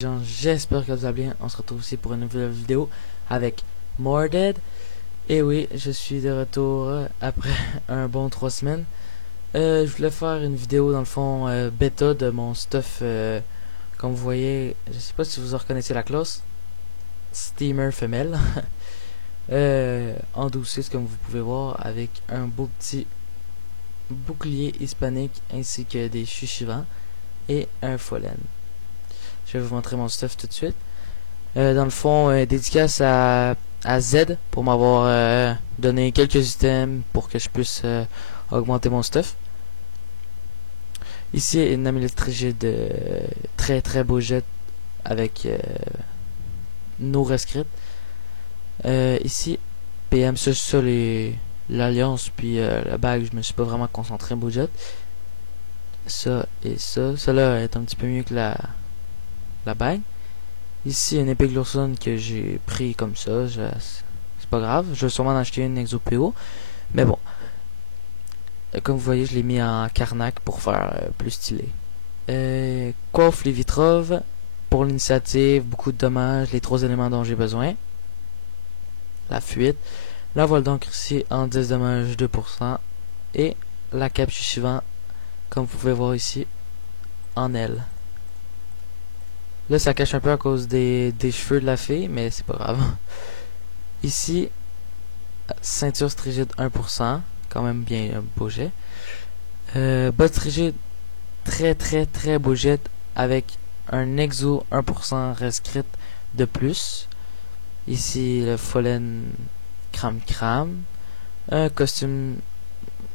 Gens, j'espère que vous allez bien. On se retrouve ici pour une nouvelle vidéo avec Morded. Et oui, je suis de retour après un bon 3 semaines. Je voulais faire une vidéo dans le fond bêta de mon stuff. Comme vous voyez, je sais pas si vous reconnaissez la classe Steamer femelle. En 12.6 comme vous pouvez voir, avec un beau petit bouclier hispanique ainsi que des chuchivants et un Fallen. Je vais vous montrer mon stuff tout de suite. Dans le fond, dédicace à Z pour m'avoir donné quelques items pour que je puisse augmenter mon stuff. Ici, une amulette rigide très très beau jet avec nos rescrits. Ici, PM sur ça l'alliance puis la bague, je me suis pas vraiment concentré beau jet. Ça et ça. Ça là est un petit peu mieux que la bague. Ici, une épée Glurson que j'ai pris comme ça. C'est pas grave. Je vais sûrement en acheter une Exo PO. Mais bon. Comme vous voyez, je l'ai mis en Karnak pour faire plus stylé. Coiffe les Vitrov. Pour l'initiative, beaucoup de dommages. Les 3 éléments dont j'ai besoin. La fuite. La voile d'encre ici en 10 dommages 2%. Et la cape suivant, comme vous pouvez voir ici, en L. Là, ça cache un peu à cause des cheveux de la fille, mais c'est pas grave. Ici, ceinture strigide 1%, quand même bien beau jet. Bottes rigide, très très très beau jet, avec un exo 1% rescrit de plus. Ici, le Fallen Cram. Un costume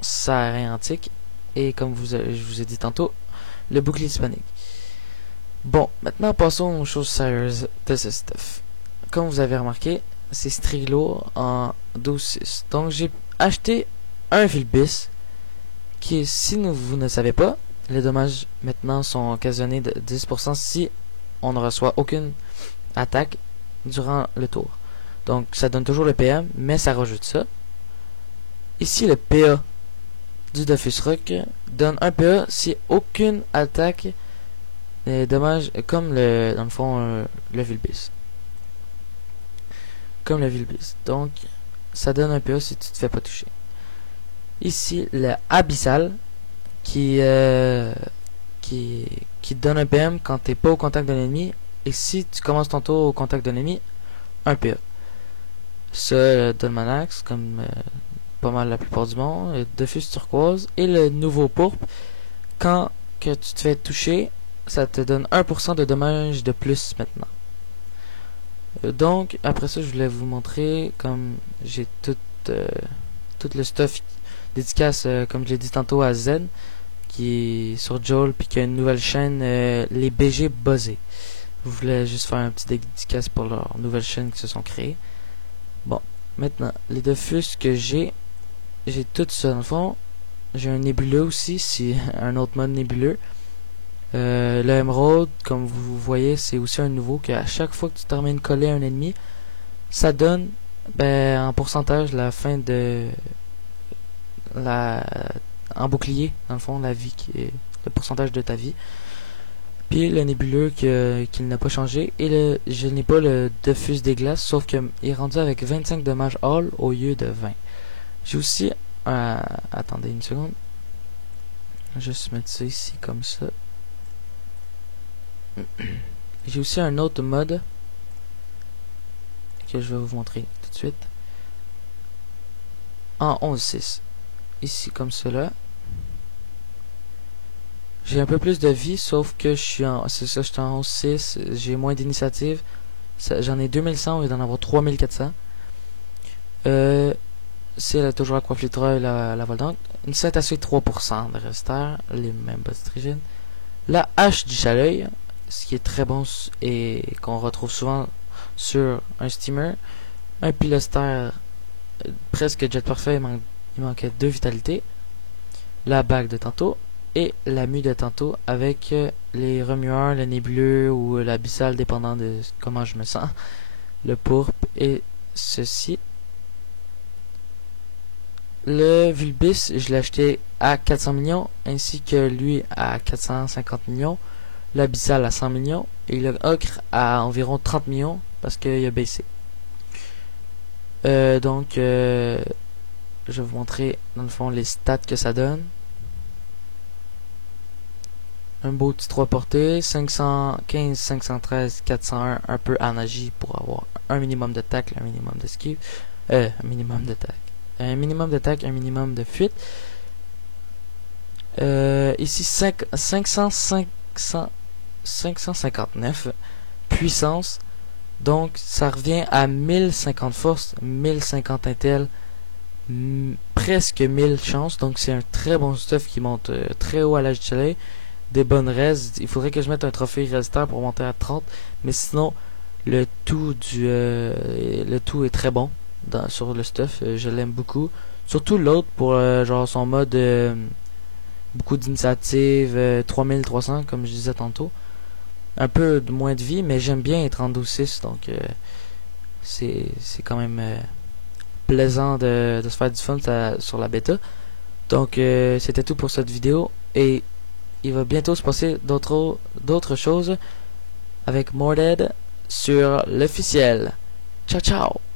saharien antique. Et comme je vous ai dit tantôt, le bouclier hispanique. Bon, maintenant passons aux choses sérieuses de ce stuff. Comme vous avez remarqué, c'est Striglo en 12.6. Donc j'ai acheté un Vilbis qui, si vous ne savez pas, les dommages maintenant sont occasionnés de 10% si on ne reçoit aucune attaque durant le tour. Donc ça donne toujours le PM, mais ça rajoute ça. Ici le PA du Dofus Rock donne un PA si aucune attaque dommages comme dans le fond le Vilbis. Comme le Vilbis. Donc ça donne un PA si tu te fais pas toucher. Ici le Abyssal qui donne un PM quand t'es pas au contact d'un ennemi, et si tu commences ton tour au contact d'un ennemi, un PA. Ça donne Manax comme pas mal la plupart du monde, Dofus turquoise et le nouveau pourpre. Quand que tu te fais toucher, ça te donne 1% de dommages de plus maintenant. Donc, après ça, je voulais vous montrer comme j'ai tout le stuff dédicace, comme je l'ai dit tantôt, à Zen, qui est sur Joel, puis qui a une nouvelle chaîne, les BG Buzzés. Je voulais juste faire un petit dédicace pour leur nouvelle chaîne qui se sont créées. Bon, maintenant, les Dofus que j'ai tout ça dans le fond. J'ai un nébuleux aussi, c'est un autre mode nébuleux. Le Emerald, comme vous voyez, c'est aussi un nouveau que à chaque fois que tu termines de coller un ennemi, ça donne en pourcentage la fin de en bouclier, dans le fond, la vie qui est le pourcentage de ta vie. Puis le nébuleux qu'il n'a pas changé, et je n'ai pas le Dofus des glaces, sauf qu'il est rendu avec 25 dommages all au lieu de 20. J'ai aussi attendez une seconde. Juste mettre ça ici comme ça. J'ai aussi un autre mode que je vais vous montrer tout de suite. En 11.6. Ici comme cela. J'ai un peu plus de vie, sauf que je suis en 11.6. J'ai moins d'initiative. J'en ai 2100 au lieu d'en avoir 3400. C'est toujours la coiffe et la voile d'encre. Une set à 3% de restère. Les mêmes bottes rigides. La hache du chaleuil, ce qui est très bon et qu'on retrouve souvent sur un steamer. Un pilostère presque jet parfait, il manquait 2 vitalités. La bague de tantôt et la mue de tantôt avec les remueurs, le nébuleux ou l'abyssal dépendant de comment je me sens. Le pourpre et ceci. Le Vilbis, je l'ai acheté à 400 millions ainsi que lui à 450 millions. l'abyssal à 100 millions et le ocre à environ 30 millions parce qu'il a baissé. Donc, je vais vous montrer dans le fond les stats que ça donne. Un beau petit 3 portées, 515, 513, 401, un peu en magie pour avoir un minimum de tacle, un minimum d'esquive, un minimum de tacle, un minimum de tacle, un minimum de fuite. Ici 559 puissance, donc ça revient à 1050 force, 1050 intel, presque 1000 chance, donc c'est un très bon stuff qui monte très haut à l'âge du soleil. Des bonnes res, il faudrait que je mette un trophée résistant pour monter à 30, mais sinon le tout est très bon sur le stuff, je l'aime beaucoup, surtout l'autre pour genre son mode beaucoup d'initiatives, 3300 comme je disais tantôt, un peu de moins de vie, mais j'aime bien être en 12-6, donc c'est quand même plaisant de se faire du fun sur la bêta. Donc c'était tout pour cette vidéo et il va bientôt se passer d'autres choses avec Morded sur l'officiel. Ciao ciao!